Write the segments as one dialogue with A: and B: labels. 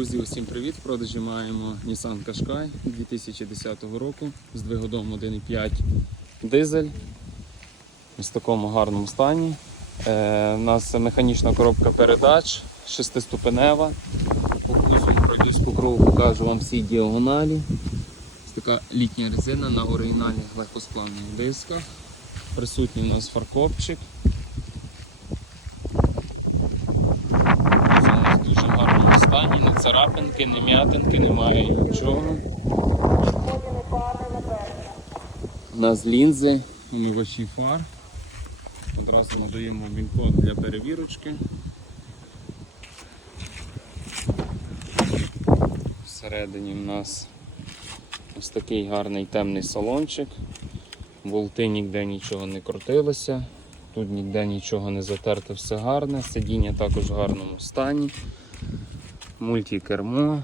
A: Друзі, усім привіт! В продажі маємо Nissan Qashqai 2010 року з двигуном 1.5 дизель в такому гарному стані. Е, у нас механічна коробка передач, шестиступенева. По кузову пройдусь по кругу, покажу вам всі діагоналі. Ось така літня резина на оригінальних легкосплавних дисках. Присутній у нас фаркопчик. Це у нас в дуже гарному стані, не царапинки, не м'ятинки, немає нічого. У нас лінзи, умивачі фар. Одразу надаємо він-код для перевірочки. Всередині в нас ось такий гарний темний салончик. Болти ніде нічого не крутилося. Тут ніде нічого не затерто, все гарне. Сидіння також в гарному стані. Мультикермо.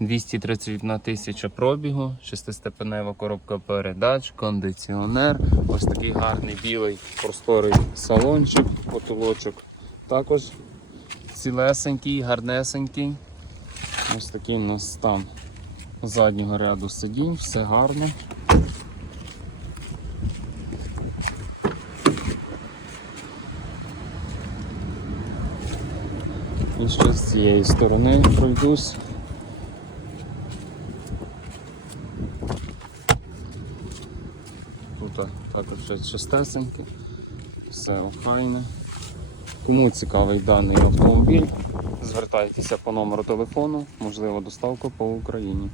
A: 231 тисяча пробігу, шестистепенева коробка передач, кондиціонер. Ось такий гарний білий просторий салончик, потолочок. Також цілесенький, гарнесенький. Ось такий у нас стан заднього ряду сидінь, все гарно. І ще з цієї сторони пройдусь. Тут також все чистесеньке, все охайне. Кому цікавий даний автомобіль, звертайтеся по номеру телефону, можливо доставка по Україні.